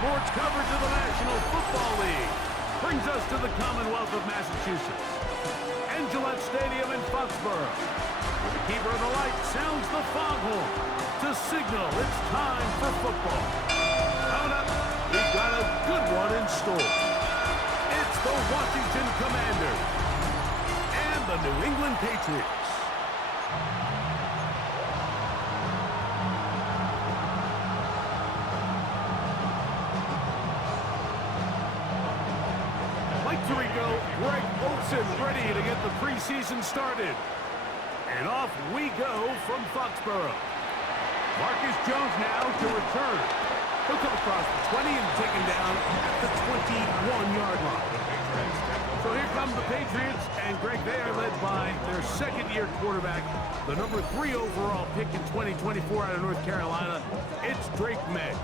sports coverage of the National Football League brings us to the Commonwealth of Massachusetts and Gillette Stadium in Foxborough, where the keeper of the light sounds the foghorn to signal it's time for football. Coming up, we've got a good one in store. It's the Washington Commanders and the New England Patriots. Greg Olsen ready to get the preseason started. And off we go from Foxborough. Marcus Jones now to return. He'll come across the 20 and taken down at the 21-yard line. So here come the Patriots, and Greg, they are led by their second-year quarterback, the number 3 overall pick in 2024 out of North Carolina. It's Drake May.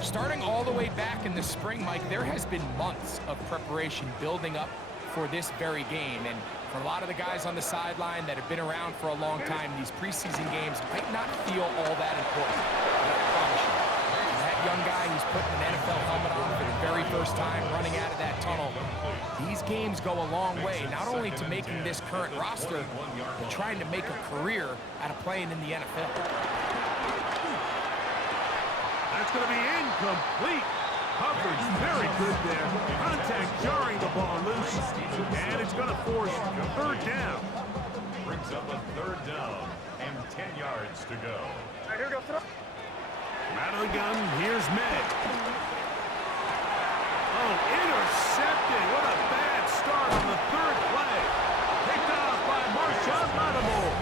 Starting all the way back in the spring, Mike, there has been months of preparation building up for this very game. And for a lot of the guys on the sideline that have been around for a long time, these preseason games might not feel all that important. But I promise you, that young guy who's putting an NFL helmet on for the very first time running out of that tunnel, these games go a long way, not only to making this current roster, but trying to make a career out of playing in the NFL. That's going to be incomplete. Coverage very good there. Contact jarring the ball loose. And it's going to force third down. Brings up a third down and 10 yards to go. From out of the gun, here's May. Oh, intercepted. What a bad start on the third play. Picked off by Marshawn Lattimore.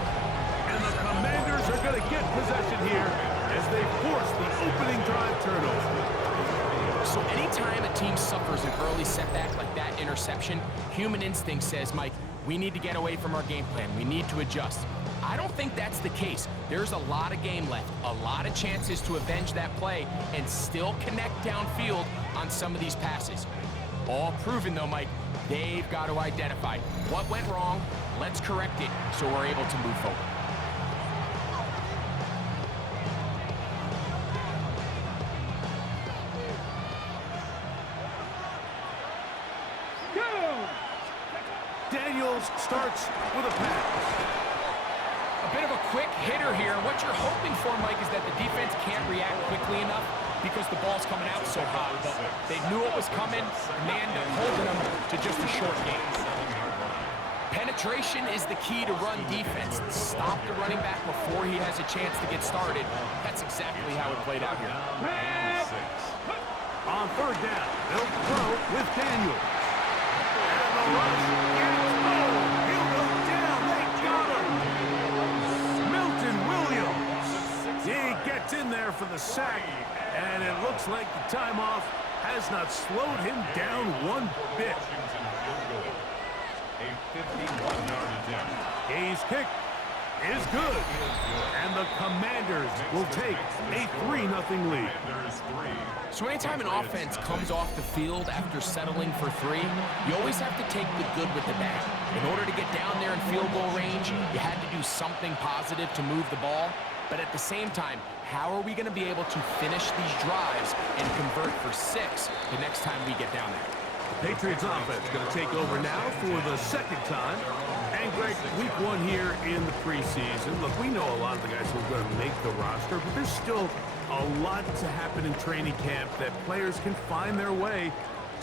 And the Commanders are going to get possession here as they force the opening drive turnover. So anytime a team suffers an early setback like that interception, human instinct says, Mike, we need to get away from our game plan. We need to adjust. I don't think that's the case. There's a lot of game left, a lot of chances to avenge that play and still connect downfield on some of these passes. All proven, though, Mike, they've got to identify what went wrong, let's correct it so we're able to move forward. Starts with a pass. A bit of a quick hitter here. What you're hoping for, Mike, is that the defense can't react quickly enough because the ball's coming out so hot. But they knew it was coming, and they ended up holding them to just a short gain. Penetration is the key to run defense. Stop the running back before he has a chance to get started. That's exactly how it played out here. On third down, they'll throw with Daniels. And the rush is he'll go down. They got him. Milton Williams. He gets in there for the sack, and it looks like the timeoff has not slowed him down one bit. A 51-yard attempt. His kick is good, and the Commanders will take a 3-0 lead. So anytime an offense comes off the field after settling for 3, you always have to take the good with the bad. In order to get down there in field goal range, you had to do something positive to move the ball. But at the same time, how are we going to be able to finish these drives and convert for 6 the next time we get down there? The Patriots offense going to take over now for the second time. And Greg, week 1 here in the preseason. Look, we know a lot of the guys who are going to make the roster, but there's still a lot to happen in training camp that players can find their way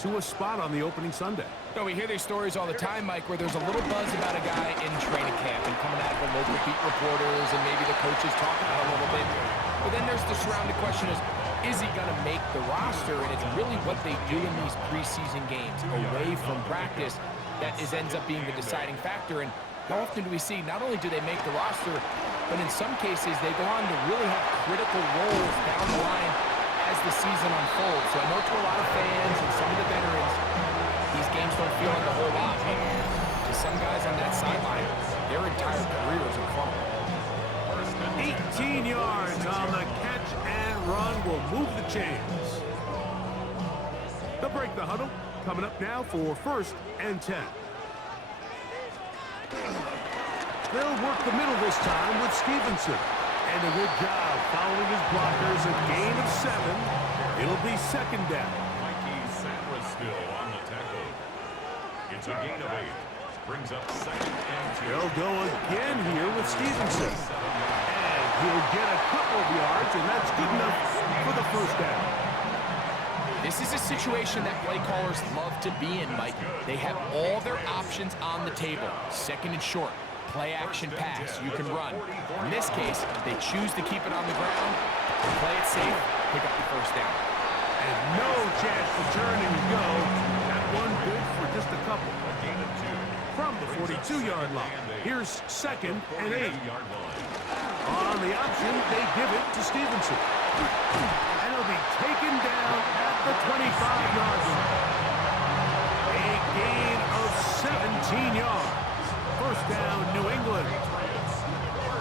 to a spot on the opening Sunday. No, we hear these stories all the time, Mike, where there's a little buzz about a guy in training camp and coming out of the local beat reporters and maybe the coaches talking about it a little bit. But then there's the surrounding question is he going to make the roster? And it's really what they do in these preseason games away from practice that ends up being the deciding factor. And how often do we see not only do they make the roster, but in some cases they go on to really have critical roles down the line as the season unfolds. So I know to a lot of fans and some of the veterans, these games don't feel like a whole lot. But to some guys on that sideline, their entire careers are fun. 18 yards on the catch and run will move the chains. They'll break the huddle. Coming up now for 1st and 10. They'll work the middle this time with Stevenson. And a good job following his blockers, a gain of 7. It'll be second down. Mikey Sandra still on the tackle. It's a gain of 8. Brings up second and 2. They'll go again here with Stevenson. And he'll get a couple of yards, and that's good enough for the first down. This is a situation that play callers love to be in, Mike. They have all their options on the table. Second and short, play action pass, you can run. In this case, they choose to keep it on the ground, play it safe, pick up the first down. And no chance to turn and go. That one good for just a couple. A gain of 2. From the 42-yard line. Here's second and 8. 40-yard line. On the option, they give it to Stevenson. And he'll be taken down at the 25-yard line. A gain of 17 yards. First down, New England.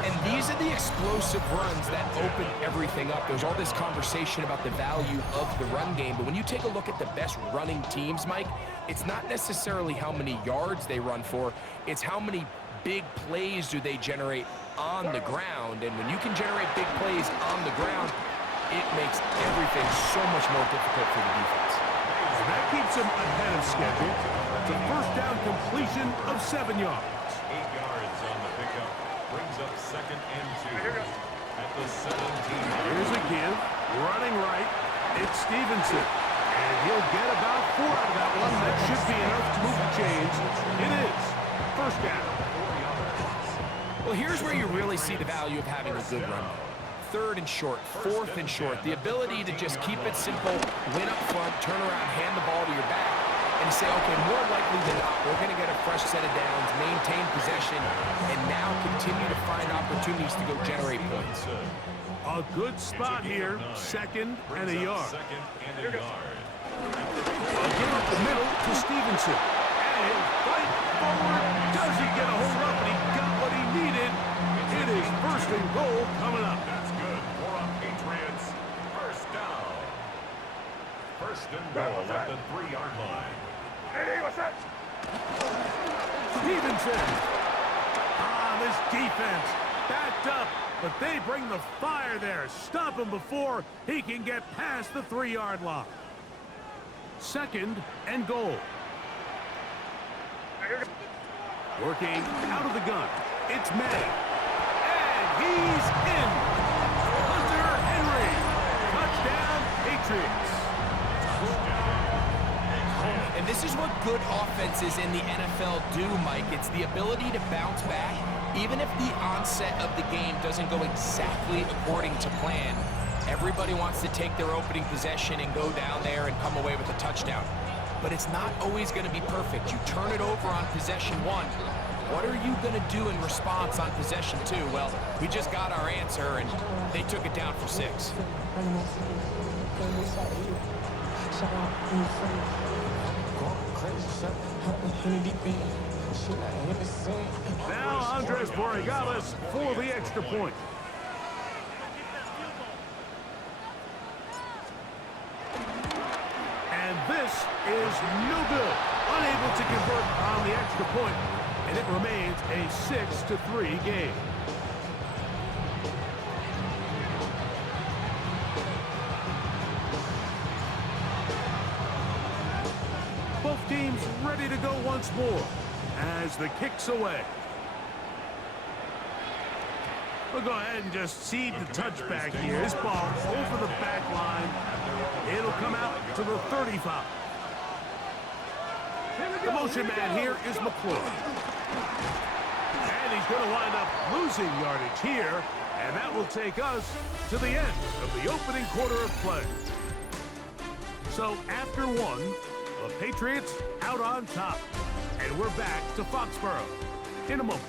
And these are the explosive runs that open everything up. There's all this conversation about the value of the run game, but when you take a look at the best running teams, Mike, it's not necessarily how many yards they run for, it's how many big plays do they generate on the ground. And when you can generate big plays on the ground, it makes everything so much more difficult for the defense. And that keeps them ahead of schedule. That's a first down completion of 7 yards. 8 yards on the pickup. Brings up second and 2. At the 17. Here's a give. Running right. It's Stevenson. And he'll get about 4 out of that one. That should be enough to move the chains. It is. First down. Well, here's where you really see the value of having a good run. Third and short, fourth and short. The ability to just keep it simple, win up front, turn around, hand the ball to your back, and say, okay, more likely than not, we're going to get a fresh set of downs, maintain possession, and now continue to find opportunities to go generate points. A good spot here. Second and a yard. Second and a yard. Again up the middle to Stevenson. And he'll fight forward. Does he get a hold up? And he got what he needed. It is first and goal coming up. That's good for our Patriots. First down. First and goal at the 3-yard line. Stevenson. This defense backed up, but they bring the fire there. Stop him before he can get past the 3-yard line. Second and goal. Working out of the gun. It's Madden. And he's in. Hunter Henry. Touchdown, Patriots. And this is what good offenses in the NFL do, Mike. It's the ability to bounce back, even if the onset of the game doesn't go exactly according to plan. Everybody wants to take their opening possession and go down there and come away with a touchdown. But it's not always going to be perfect. You turn it over on possession 1. What are you going to do in response on possession 2? Well, we just got our answer, and they took it down for 6. Now Andres Borregales for the extra point. And this is no good. Unable to convert on the extra point, and it remains a 6-3 game. Both teams ready to go once more as the kick's away. We'll go ahead and just cede the touchback here. This ball over the back line. It'll come out to the 35. The motion man here is McClure. And he's going to wind up losing yardage here. And that will take us to the end of the opening quarter of play. So after one, the Patriots out on top. And we're back to Foxborough in a moment.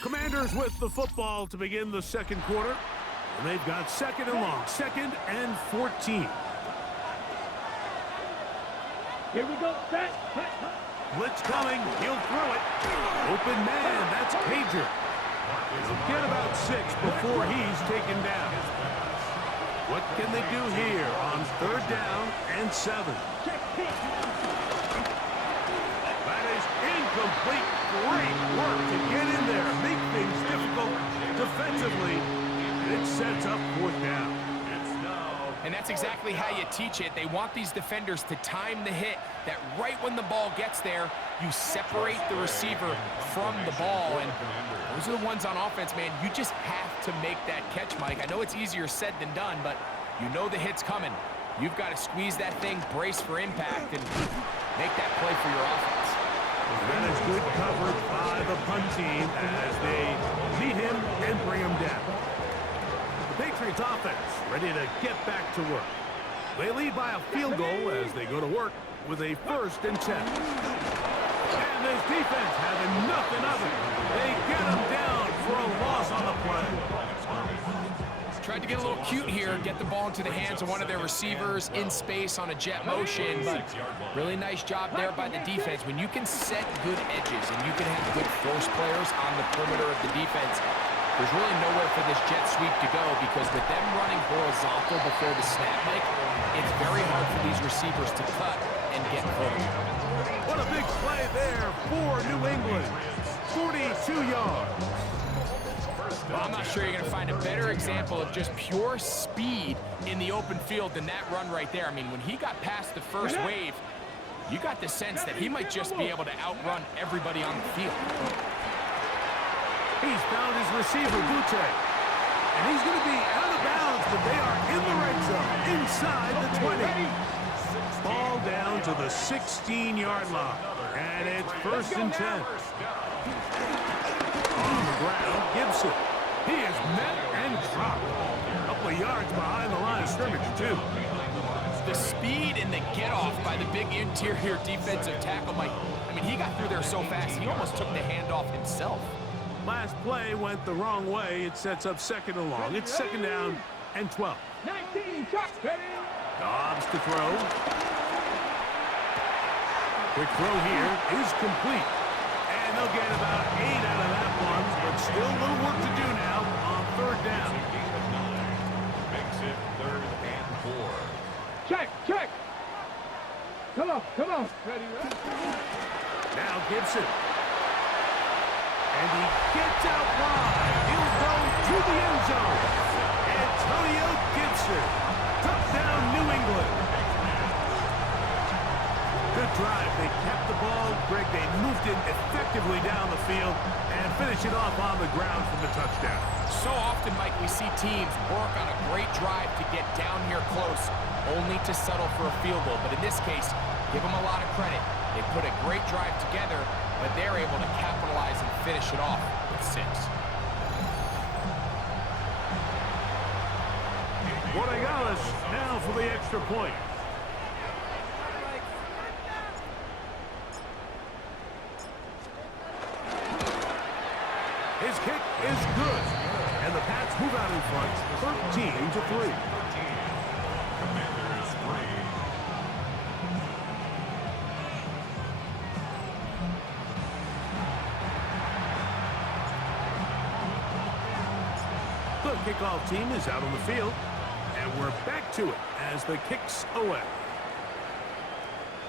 Commanders with the football to begin the second quarter. And they've got second and long, 2nd and 14. Here we go, set. Blitz coming, he'll throw it. Open man, that's Pager. He'll get about 6 before he's taken down. What can they do here on 3rd down and 7? That is incomplete. Great work to get in there, make things difficult defensively, and it sets up 4th down. And that's exactly how you teach it. They want these defenders to time the hit, that right when the ball gets there, you separate the receiver from the ball. And those are the ones on offense, man. You just have to make that catch, Mike. I know it's easier said than done, but you know the hit's coming. You've got to squeeze that thing, brace for impact, and make that play for your offense. That is good coverage by the punt team as they meet him and bring him down. The Patriots offense ready to get back to work. They lead by a field goal as they go to work with a 1st and 10. And this defense having nothing of it. They get him down for a loss on the play. Tried to get a little cute here, get the ball into the hands of one of their receivers in space on a jet motion, but really nice job there by the defense. When you can set good edges and you can have good force players on the perimeter of the defense, there's really nowhere for this jet sweep to go because with them running horizontal before the snap, Mike, it's very hard for these receivers to cut and get home. What a big play there for New England. 42 yards. Well, I'm not sure you're going to find a better example of just pure speed in the open field than that run right there. I mean, when he got past the first wave, you got the sense that he might just be able to outrun everybody on the field. He's found his receiver, Butte. And he's going to be out of bounds, but they are in the red zone, inside the 20. Ball down to the 16-yard line. And it's 1st and 10. On the ground, Gibson. He is met and dropped. A couple of yards behind the line of scrimmage, too. The speed and the get-off by the big interior defensive tackle, Mike. I mean, he got through there so fast, he almost took the handoff himself. Last play went the wrong way. It sets up 2nd and long. It's 2nd down and 12. 19, Dobbs to throw. Quick throw here is complete. And they'll get about 8 out of that one, but still a little work to do now on 3rd down. Makes it 3rd and 4. Check. Come on. Ready. Now Gibson. And he gets out wide. He'll go to the end zone. Antonio Gibson. Touchdown, New England. Good drive. They kept the ball. Greg, they moved it effectively down the field and finish it off on the ground for the touchdown. So often, Mike, we see teams work on a great drive to get down here close, only to settle for a field goal. But in this case, give them a lot of credit. They put a great drive together, but they're able to capitalize and finish it off with 6. Borregales now for the extra point. His kick is good. And the Pats move out in front, 13-3. Commanders 3. The kickoff team is out on the field. And we're back to it as the kick's away.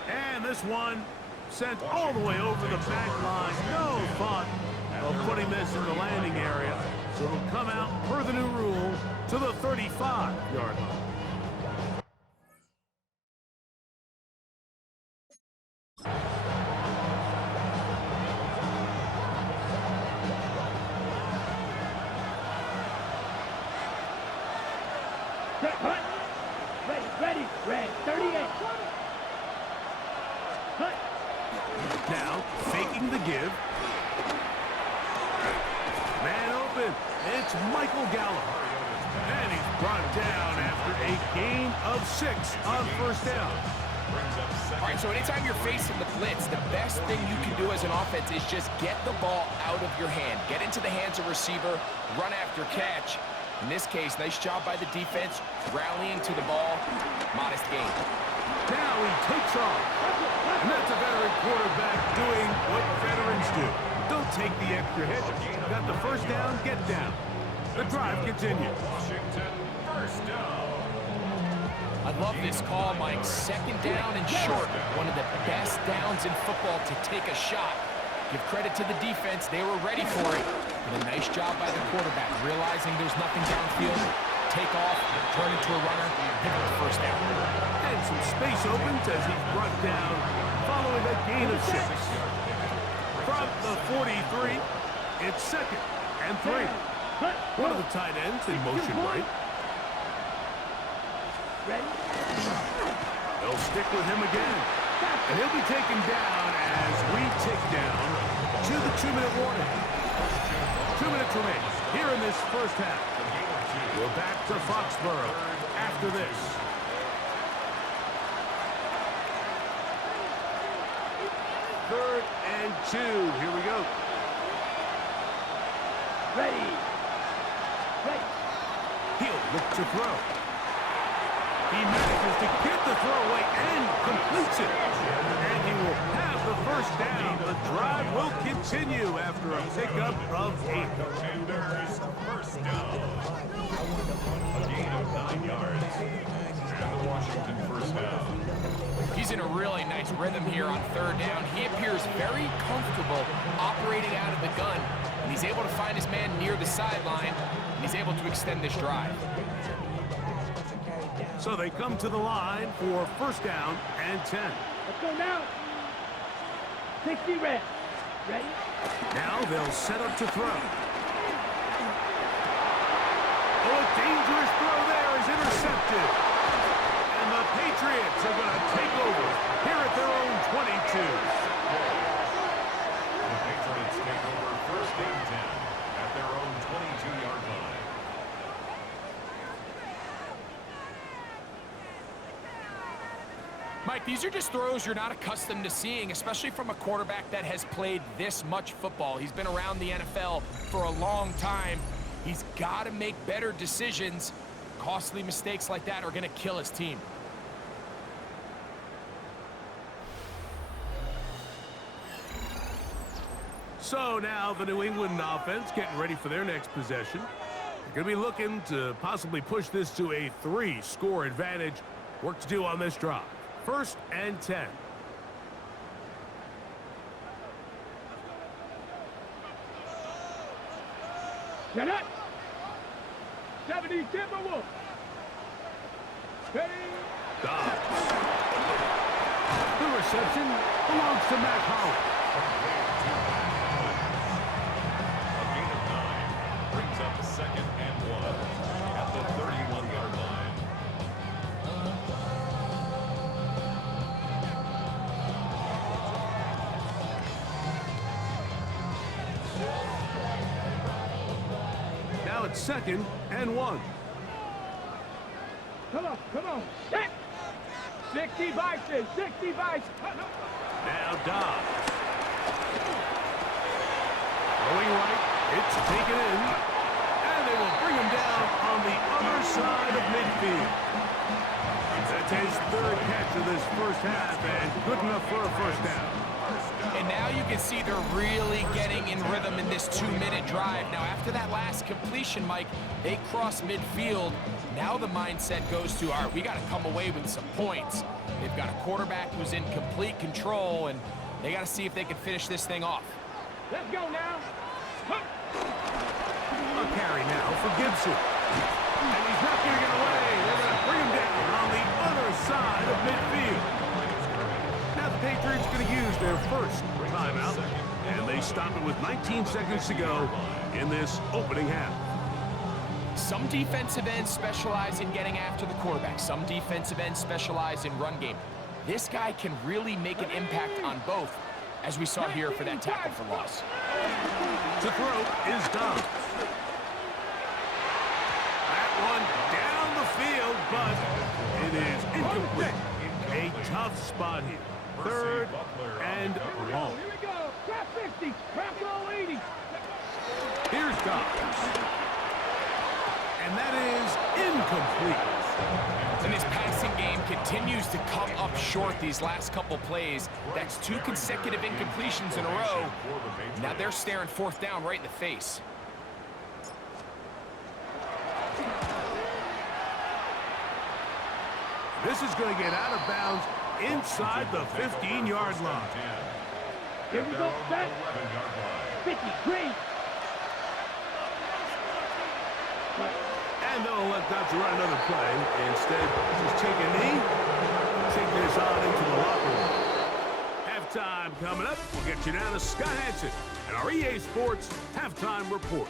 And this one sent all the way over the back line. No thought of putting this in the landing area. So it'll come out, per the new rule, to the 35-yard line. Ready. 38. Hut. Now, faking the give. Man open. It's Michael Gallup. And he's brought down after a gain of 6 on 1st down. All right, so anytime you're facing the blitz, the best thing you can do as an offense is just get the ball out of your hand. Get into the hands of receiver, run after catch. In this case, nice job by the defense, rallying to the ball. Modest gain. Now he takes off. And that's a veteran quarterback doing what veterans do. Don't take the extra hit. Got the first down, get down. The drive continues. Washington, first down. I love this call, Mike. Second down and short. One of the best downs in football to take a shot. Give credit to the defense. They were ready for it. And a nice job by the quarterback, realizing there's nothing downfield. Take off, turn into a runner, pick up the first down. And some space opens as he's brought down following a gain of 6. From the 43, it's 2nd and 3. One of the tight ends in motion right. They'll stick with him again. And he'll be taken down as we tick down to the 2-minute warning. 2 minutes remain here in this first half. We're back to Foxborough after this. Third and 2. Here we go. Ready. He'll look to throw. He manages to get the throw away and completes it. And he will have the first down. The drive will continue after a pickup of 8. Commanders, first down. A gain of 9 yards. And the Washington first down. He's in a really nice rhythm here on third down. He appears very comfortable operating out of the gun, and he's able to find his man near the sideline, and he's able to extend this drive. So they come to the line for first down and 10. Let's go now. 60 red. Ready? Now they'll set up to throw. Oh, a dangerous throw there is intercepted. And the Patriots are going to take over here at their own 22. The Patriots take over first and 10 at their own 22-yard line. Mike, these are just throws you're not accustomed to seeing, especially from a quarterback that has played this much football. He's been around the NFL for a long time. He's got to make better decisions. Costly mistakes like that are going to kill his team. So now the New England offense getting ready for their next possession. They're going to be looking to possibly push this to a 3-score advantage. Work to do on this drive. First and 10. Get up. 70 Timberwolves. Ready? Dobbs. The reception belongs to Matt Holland. A gain of 9 brings up a 2nd and 1 at the 31-yard line. Now it's 2nd and 1. Come on. Set. 60 vices. Now Dobbs. Throwing right, it's taken in. And they will bring him down on the other side of midfield. That's his 3rd catch of this first half, and good enough for a first down. And now you can see they're really getting in rhythm in this 2-minute drive. Now, after that last completion, Mike, they cross midfield. Now the mindset goes to, all right, we got to come away with some points. They've got a quarterback who's in complete control, and they got to see if they can finish this thing off. Let's go now. A carry now for Gibson. And he's not going to get away. They're going to bring him down on the other side of midfield. Now the Patriots going to use their first timeout, and they stop it with 19 seconds to go in this opening half. Some defensive ends specialize in getting after the quarterback. Some defensive ends specialize in run game. This guy can really make an impact on both, as we saw here for that tackle for loss. To throw is Dobbs. That one down the field, but it is incomplete. A tough spot here. 3rd and long. Here we go. Trap 50. Trap roll 80. Here's Dobbs. And that is incomplete. And his passing game continues to come up short these last couple plays. That's 2 consecutive incompletions in a row. Now they're staring 4th down right in the face. This is going to get out of bounds inside the 15-yard line. Here we go, set. 50, green. And they'll let Dodger run another play. Instead, just take a knee, take this on into the locker room. Halftime coming up. We'll get you down to Scott Hansen and our EA Sports Halftime Report.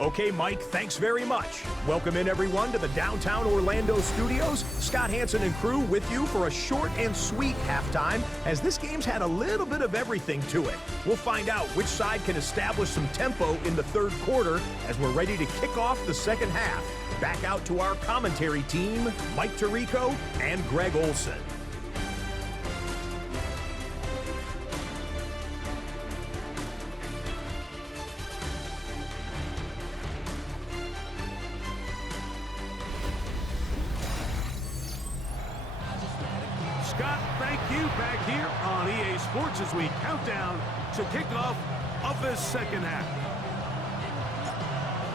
Okay, Mike, thanks very much. Welcome in, everyone, to the downtown Orlando studios. Scott Hansen and crew with you for a short and sweet halftime, as this game's had a little bit of everything to it. We'll find out which side can establish some tempo in the 3rd quarter as we're ready to kick off the 2nd half. Back out to our commentary team, Mike Tirico and Greg Olson. Scott, thank you. Back here on EA Sports as we count down to kickoff of this 2nd half.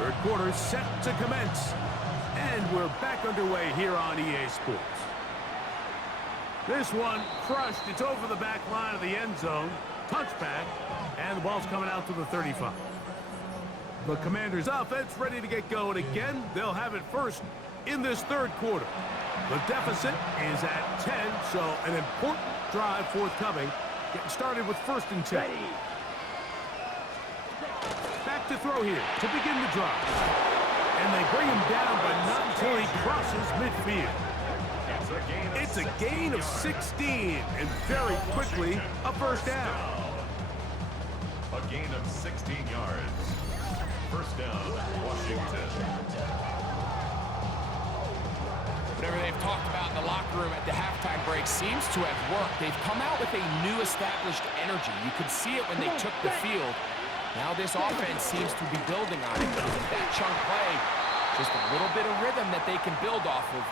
3rd quarter set to commence. And we're back underway here on EA Sports. This one crushed. It's over the back line of the end zone. Touchback. And the ball's coming out to the 35. The Commanders' offense ready to get going again. They'll have it first in this 3rd quarter. The deficit is at 10, so an important drive forthcoming. Getting started with 1st and 10. Back to throw here to begin the drive. And they bring him down, but not until he crosses midfield. It's a gain of 16, and very quickly, a 1st down. A gain of 16 yards. 1st down, Washington. Whatever they've talked about in the locker room at the halftime break seems to have worked. They've come out with a new established energy. You could see it when they took the field. Now this offense seems to be building on it. That chunk play, just a little bit of rhythm that they can build off of.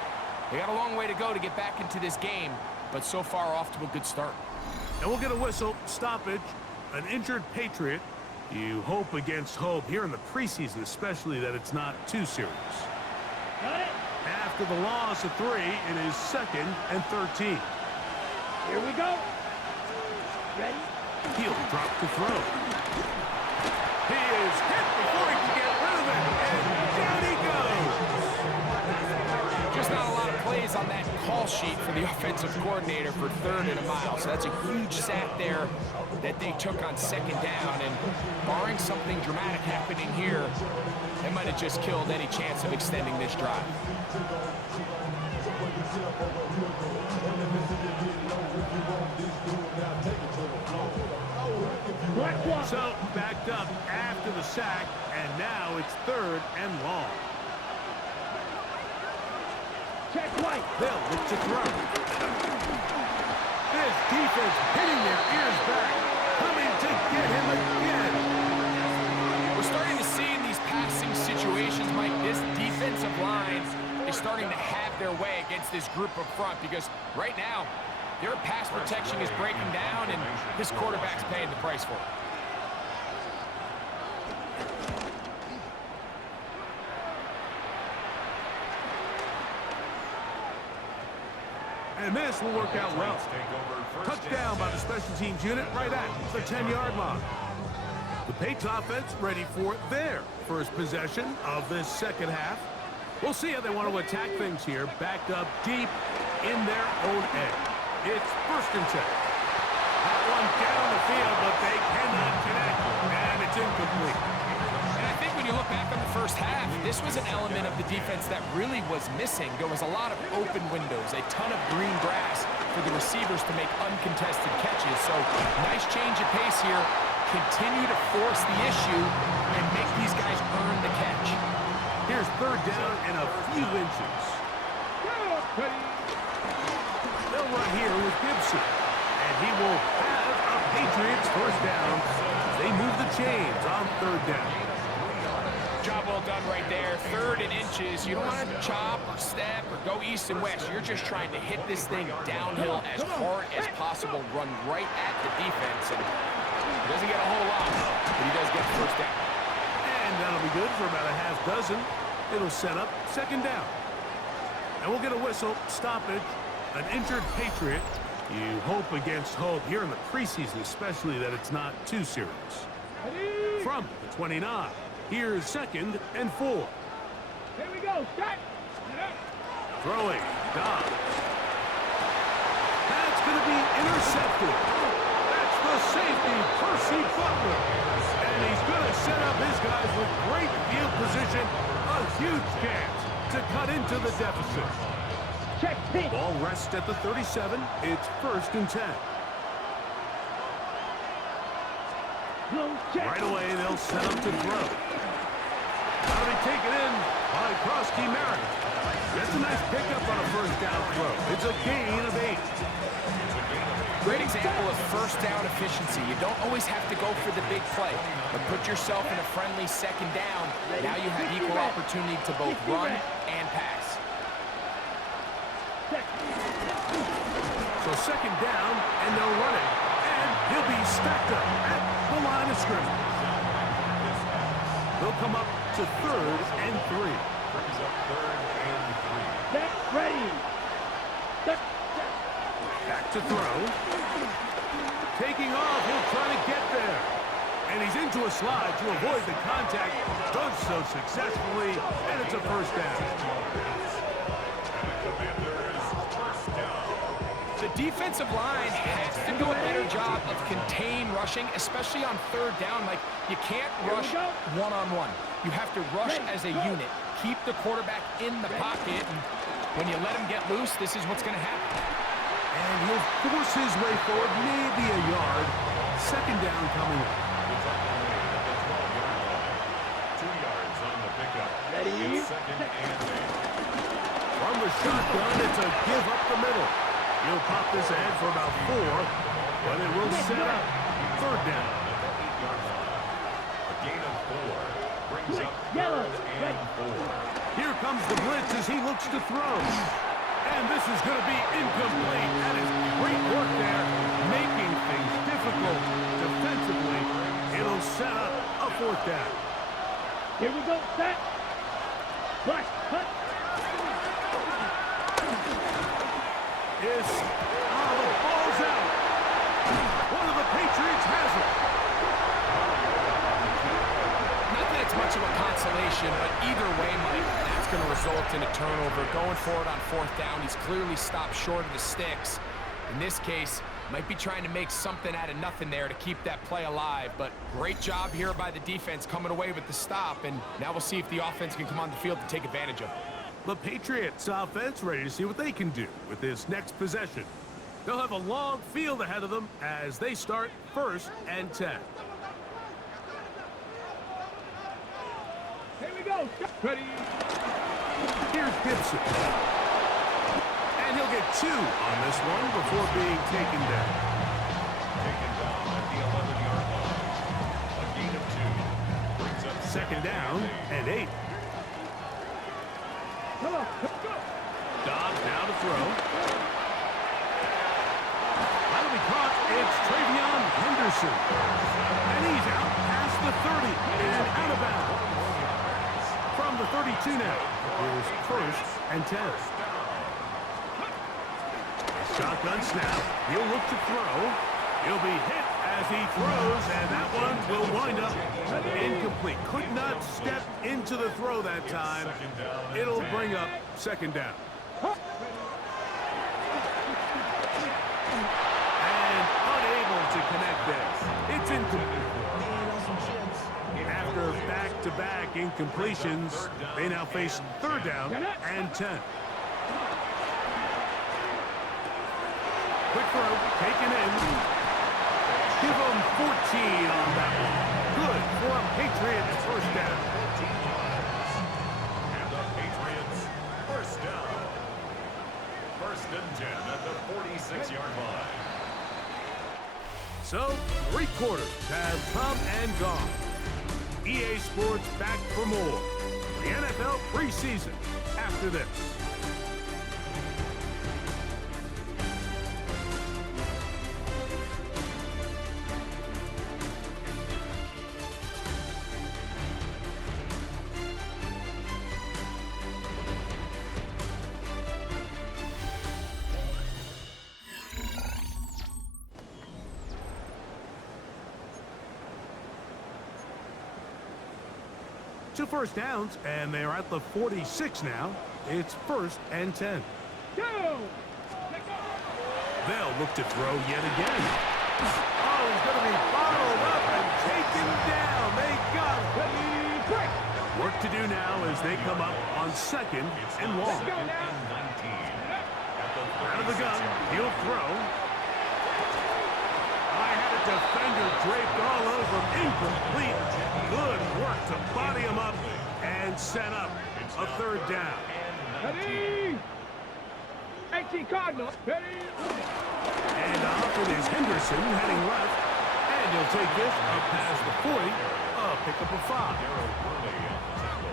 They got a long way to go to get back into this game, but so far off to a good start. And we'll get a whistle, stoppage, an injured Patriot. You hope against hope here in the preseason, especially that it's not too serious. After the loss of 3, it is 2nd and 13. Here we go. Ready? He'll drop to throw. He is hit before he can get rid of it, and down he goes. Just not a lot of plays on that call sheet for the offensive coordinator for 3rd and a mile. So that's a huge sack there that they took on 2nd down. And barring something dramatic happening here, that might have just killed any chance of extending this drive. So backed up after the sack, and now it's 3rd and long. Check right. They'll look to throw. This defense hitting their ears back, coming to get him again. We're starting to see in these passing situations, Mike, this defensive line is starting to have their way against this group up front, because right now, their pass protection is breaking down, and this quarterback's paying the price for it. And this will work out well. Touchdown by the special teams unit right at the 10-yard line. The Patriots offense ready for it there. First possession of this 2nd half. We'll see how they want to attack things here. Backed up deep in their own end. It's 1st and 10. That one down the field, but they cannot connect. And it's incomplete. And I think when you look back on the 1st half, this was an element of the defense that really was missing. There was a lot of open windows, a ton of green grass for the receivers to make uncontested catches. So nice change of pace here. Continue to force the issue and make these guys earn the catch. Here's 3rd down and a few inches. They'll run here with Gibson. And he will have a Patriots 1st down. They move the chains on 3rd down. Job well done right there. 3rd and inches. You don't want to chop or step or go east and west. You're just trying to hit this thing downhill as hard as possible, run right at the defense. And he doesn't get a whole lot, but he does get the first down. And that'll be good for about a half dozen. It'll set up 2nd down. And we'll get a whistle, stoppage, an injured Patriot. You hope against hope here in the preseason, especially that it's not too serious. From the 29, here's 2nd and 4. Here we go. Start. Throwing, Dobbs. That's going to be intercepted. That's the safety, Percy Butler. And he's going to set up his guys with great field position. A huge chance to cut into the deficit. Check pitch. Ball rests at the 37. It's 1st and 10. Right away, they'll set up to throw. That'll be taken in by Krosky Merritt. That's a nice pickup on a 1st down throw. It's a gain of 8. Great example of 1st down efficiency. You don't always have to go for the big play, but put yourself in a friendly 2nd down. Now you have equal opportunity to both run and pass. So 2nd down, and they'll run it. And he'll be stacked up at the line of scrimmage. They'll come up to 3rd and 3. Brings up 3rd and 3. Set. Ready. Set. Back to throw. Taking off, he'll try to get there. And he's into a slide to avoid the contact. Does so successfully, and it's a 1st down. The defensive line has to do a better job of contain rushing, especially on 3rd down. Like, you can't rush one-on-one. You have to rush as a unit. Keep the quarterback in the pocket, and when you let him get loose, this is what's going to happen. And he'll force his way forward, maybe a yard. 2nd down coming up. 2 yards on the pickup. Ready. It's 2nd and 8. From the shotgun, it's a give up the middle. He'll pop this ahead for about 4, but it will set up 3rd down. A gain of 4 brings up 3rd and 4. Here comes the blitz as he looks to throw. And this is going to be incomplete. That is great work there, making things difficult defensively. It'll set up a 4th down. Here we go. Set. Flash. Cut. The ball's out. One of the Patriots has it. Not that it's much of a consolation, but either way, Mike, that's going to result in a turnover. Going forward on 4th down, he's clearly stopped short of the sticks. In this case, might be trying to make something out of nothing there to keep that play alive, but great job here by the defense coming away with the stop, and now we'll see if the offense can come on the field to take advantage of it. The Patriots offense ready to see what they can do with this next possession. They'll have a long field ahead of them as they start 1st and 10. Here we go. Ready. Here's Gibson. And he'll get 2 on this one before being taken down. Taken down at the 11-yard line. A gain of 2 brings up 2nd down and 8. Come on. Let's go. Dobbs now to throw. That'll be caught. It's Travion Henderson. And he's out past the 30 and out of bounds. From the 32 now. Here's 1st and 10. Shotgun snap. He'll look to throw. He'll be hit as he throws, and that one will wind up incomplete. Could not step into the throw that time. It'll bring up 2nd down. And unable to connect there. It's incomplete. After back-to-back incompletions, they now face 3rd down and 10. Quick throw, taken in. Give them 14 on that one. Good for a Patriots 1st down. And the Patriots 1st down. 1st and 10 at the 46-yard line. So, 3 quarters have come and gone. EA Sports back for more. The NFL preseason after this. Two first downs, and they're at the 46 now. It's 1st and 10. Go! They'll look to throw yet again. Oh, he's going to be bottled up and taken down. They got it. Work to do now as they come up on 2nd and long. Out of the gun, he'll throw. I had a defender draped all over him. Incomplete. Good work to body him up and set up a 3rd down. Ready! 18 Cardinal. Ready! And off it is Henderson heading left. And he'll take this up past the 40. A pickup of 5.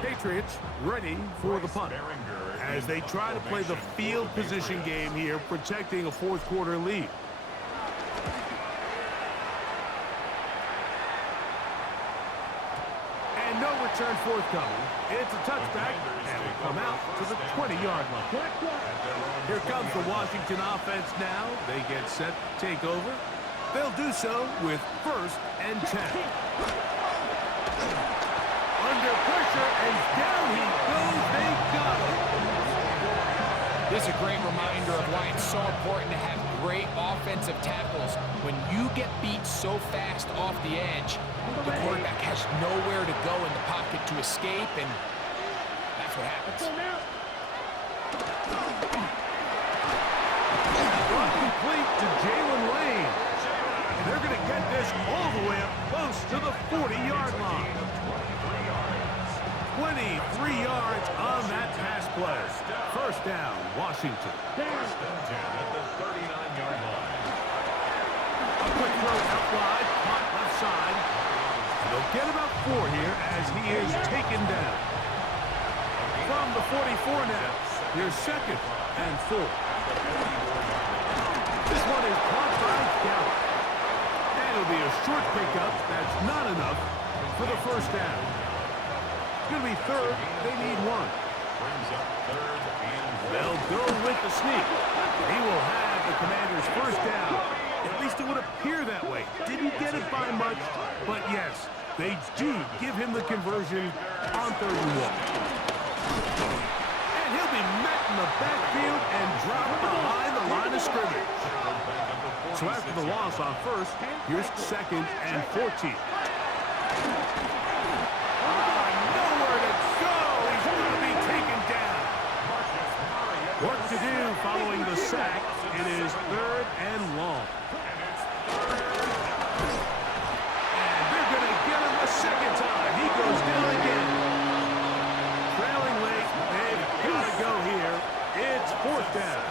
Patriots ready for the punt as they try to play the field position game here, protecting a 4th quarter lead. And no return forthcoming. It's a touchback, and we come out to the 20-yard line. Here comes the Washington offense now. They get set to take over. They'll do so with 1st and 10. Under pressure, and down he goes. They got him. This is a great reminder of why it's so important to have great offensive tackles. When you get beat so fast off the edge, the quarterback has nowhere to go in the pocket to escape, and that's what happens. Brought complete to Jalen Lane. And they're going to get this all the way up close to the 40-yard line. 23 yards on that pass play. 1st down, Washington. First and 10 at the 39-yard line. A quick throw out wide, caught left side. And they'll get about 4 here as he is taken down. From the 44 now, here's 2nd and 4. This one is caught by Gallup. And it'll be a short pickup. That's not enough for the 1st down. It's going to be 3rd. They need 1. Brings up 3rd and 1. They'll go with the sneak. He will have the Commanders' 1st down. At least it would appear that way. Didn't get it by much, but yes, they do give him the conversion on 3rd and 1. And he'll be met in the backfield and dropped behind the line of scrimmage. So after the loss on 1st, here's 2nd and 14. Nowhere to go. He's going to be taken down. Work to do following the sack. It is 3rd and long. And they're going to get him a 2nd time. He goes down again. Trailing late. They've got to go here. It's 4th down.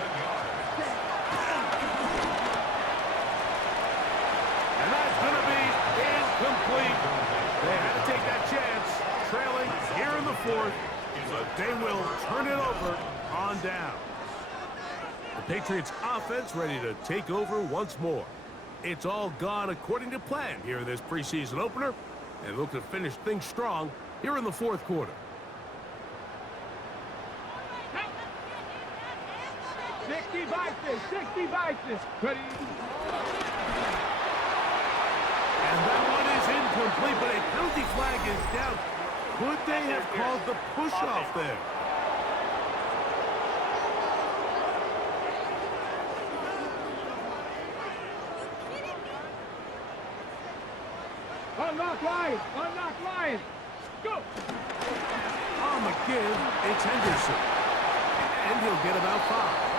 And that's going to be incomplete. They had to take that chance. Trailing here in the 4th. But they will turn it over on down. The Patriots offense ready to take over once more. It's all gone according to plan here in this preseason opener. And look to finish things strong here in the 4th quarter. 60 vices, 60 vices. Ready? And that one is incomplete, but a penalty flag is down. Could they have called the push-off there? Unlock line, go! On the give, it's Henderson. And he'll get about 5.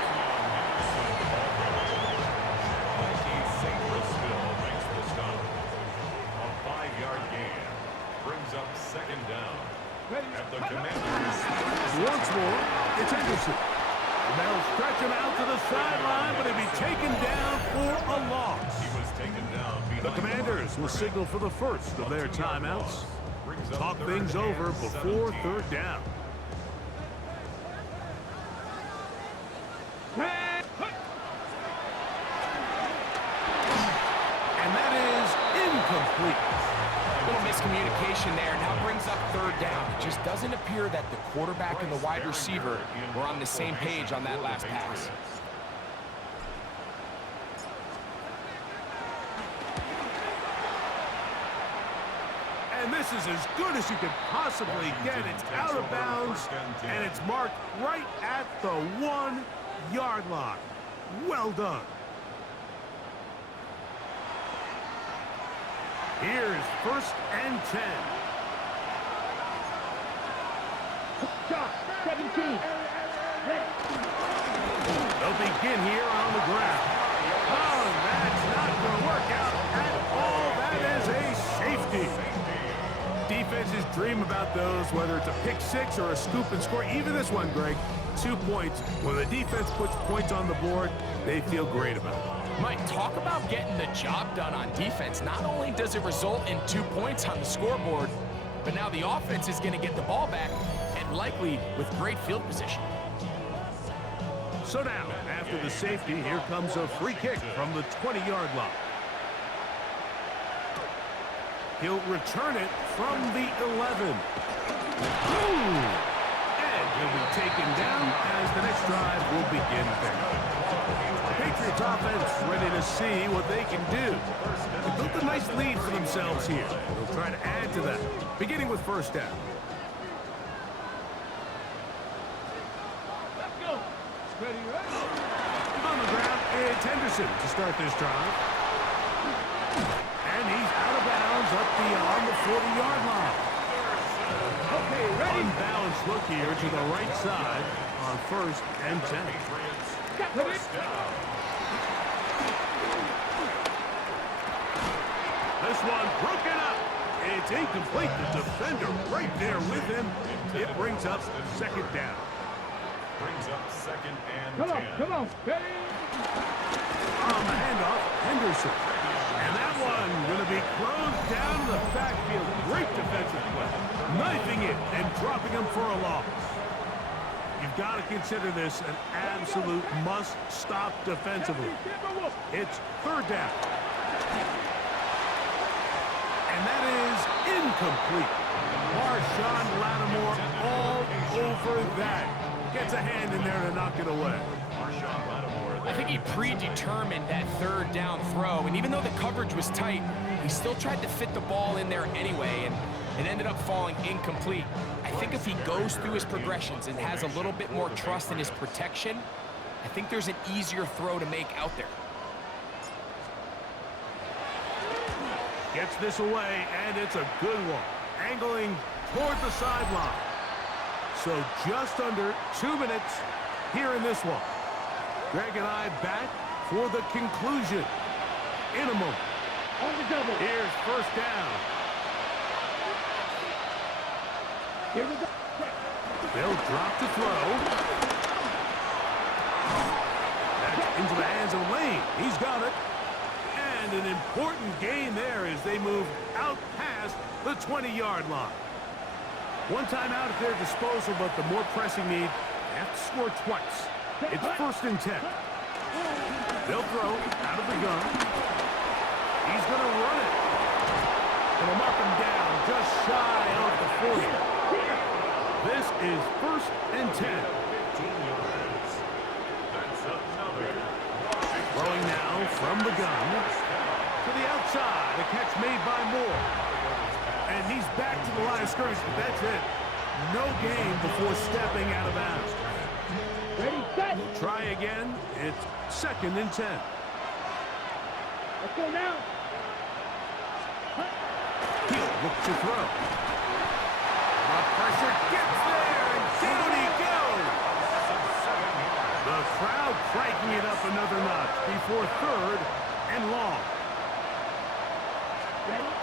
Makes the stop. A 5-yard gain. Brings up 2nd down. At the Commanders. Once more, it's Henderson. And they'll stretch him out to the sideline, but he'll be taken down for a loss. He was taken down. The Commanders will signal for the first of their timeouts. Brings up Talk third things and over before 17. third down. And that is incomplete. A little miscommunication there, now brings up third down. It just doesn't appear that the quarterback and the wide receiver were on the same page on that last pass. And this is as good as you could possibly get. It's out of bounds, and it's marked right at the 1-yard line. Well done. Here's 1st and 10. Shot, 17. Ready. They'll begin here on the ground. Oh, that's not going to work out at all. That is a safety. Defenses dream about those, whether it's a pick six or a scoop and score. Even this one, Greg, 2 points. When the defense puts points on the board, they feel great about it. Mike, talk about getting the job done on defense. Not only does it result in 2 points on the scoreboard, but now the offense is going to get the ball back, and likely with great field position. So now, after the safety, here comes a free kick from the 20-yard line. He'll return it from the 11. Ooh! And he'll be taken down as the next drive will begin there. Patriots offense ready to see what they can do. They built a nice lead for themselves here. They'll try to add to that, beginning with 1st down. Let's go. Ready, ready. On the ground, it's Henderson to start this drive. And he's out of bounds up beyond the 40-yard line. Okay, ready. Unbalanced look here to the right side on 1st and 10. First down. This one broken up. It's incomplete. The defender right there with him. It brings up 2nd down. Brings up 2nd and Come 10. on, come on. Ready. On the handoff, Henderson. And that one going to be closed down to the backfield. Great defensive play. Knifing it and dropping him for a loss. You've got to consider this an absolute must-stop defensively. It's 3rd down. And that is incomplete. Marshawn Lattimore all over that. Gets a hand in there to knock it away. Marshawn Lattimore I think he predetermined that 3rd down throw, and even though the coverage was tight, he still tried to fit the ball in there anyway, and it ended up falling incomplete. I think if he goes through his progressions and has a little bit more trust in his protection, I think there's an easier throw to make out there. Gets this away, and it's a good one. Angling toward the sideline. So just under 2 minutes here in this one. Greg and I back for the conclusion in a moment. On the double. Here's 1st down. Here we go. They'll drop to throw. That's into the hands of Lane. He's got it. And an important gain there as they move out past the 20-yard line. One timeout at their disposal, but the more pressing need, they have to score twice. It's 1st and 10. They'll throw out of the gun. He's going to run it. And they'll mark him down just shy of the 40. This is 1st and 10. 15 yards. That's another. Throwing now from the gun to the outside. A catch made by Moore. And he's back to the line of scrimmage, but that's it. No gain before stepping out of bounds. Ready, set. Try again. It's 2nd and 10. Let's go now. He'll look to throw. The pressure gets there, and down he goes. The crowd cranking it up another notch before 3rd and long. Ready.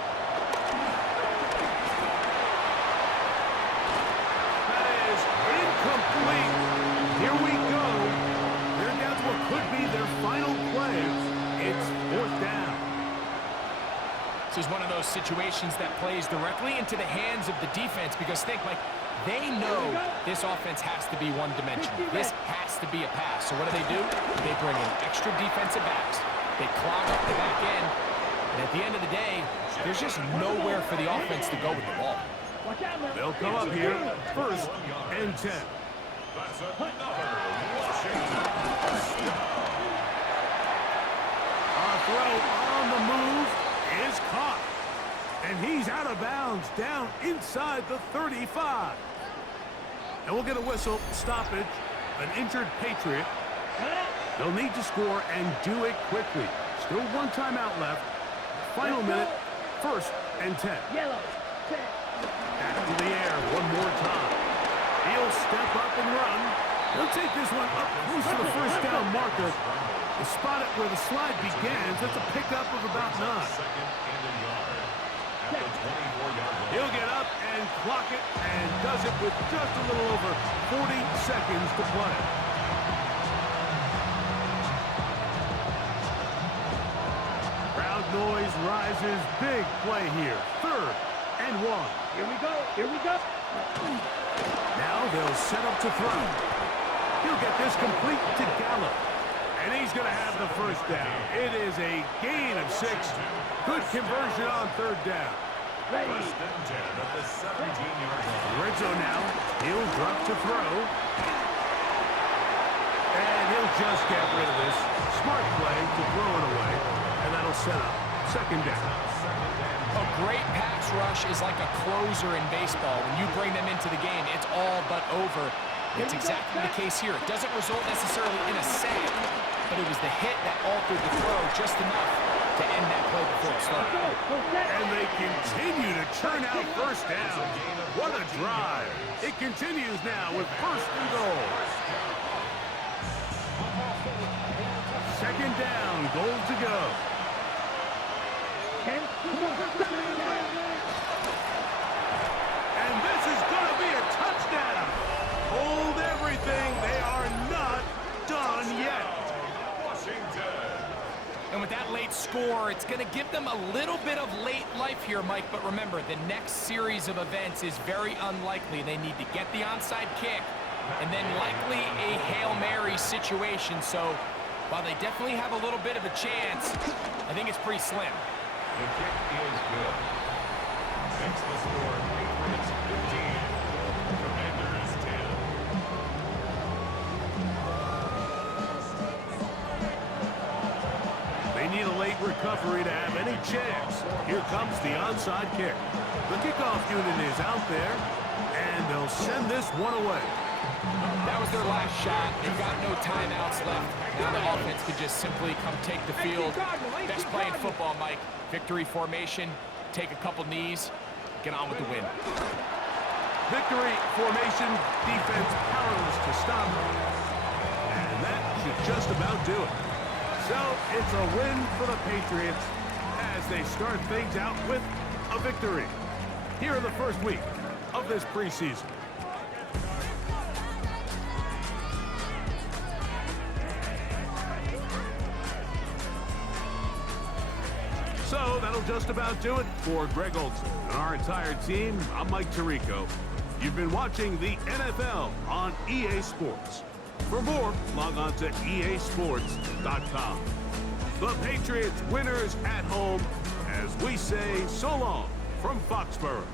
That is incomplete. Here we go. They're down to what could be their final play. It's 4th down. This is one of those situations that plays directly into the hands of the defense, because think, Mike, they know this offense has to be one-dimensional. This has to be a pass. So what do? They bring in extra defensive backs. They clog up the back end. And at the end of the day, there's just nowhere for the offense to go with the ball. They'll come up here, 1st and 10. That's another Washington first down. Our throw on the move is caught. And he's out of bounds, down inside the 35. And we'll get a whistle, stoppage, an injured Patriot. They'll need to score and do it quickly. Still 1 timeout left. Final minute, 1st and 10. Yellow. Back to the air 1 more time. He'll step up and run. He'll take this one up close to the 1st down marker. They spot it where the slide begins. That's a pickup of about 9. Second and a yard. At the 24-yard line. He'll get up and clock it, and does it with just a little over 40 seconds to play. Crowd noise rises. Big play here. 3rd and 1. Here we go. Here we go. Now they'll set up to throw. He'll get this complete to Gallup. And he's going to have the 1st down. It is a gain of 6. Good conversion on 3rd down. Ready. First and 10 at the 17-yard line. Red zone now. He'll drop to throw. And he'll just get rid of this. Smart play to throw it away. And that'll set up 2nd down. A great pass rush is like a closer in baseball. When you bring them into the game, it's all but over. It's exactly the case here. It doesn't result necessarily in a sack, but it was the hit that altered the throw just enough to end that play before it started. And they continue to churn out 1st down. What a drive. It continues now with 1st and goal. 2nd down, goal to go. And this is going to be a touchdown. Hold everything. They are not done yet. Washington. And with that late score, it's going to give them a little bit of late life here, Mike. But remember, the next series of events is very unlikely. They need to get the onside kick and then likely a Hail Mary situation. So while they definitely have a little bit of a chance, I think it's pretty slim. The kick is good. Makes the score Patriots 15. Commanders 10. They need a late recovery to have any chance. Here comes the onside kick. The kickoff unit is out there, and they'll send this one away. That was their last shot. They've got no timeouts left. Now the offense can just simply come take the field. Best play in football, Mike. Victory formation, take a couple knees, get on with the win. Victory formation, defense powerless to stop. And that should just about do it. So it's a win for the Patriots as they start things out with a victory here in the 1st week of this preseason. So that'll just about do it for Greg Olson and our entire team. I'm Mike Tirico. You've been watching the NFL on EA Sports. For more, log on to easports.com. The Patriots winners at home as we say so long from Foxborough.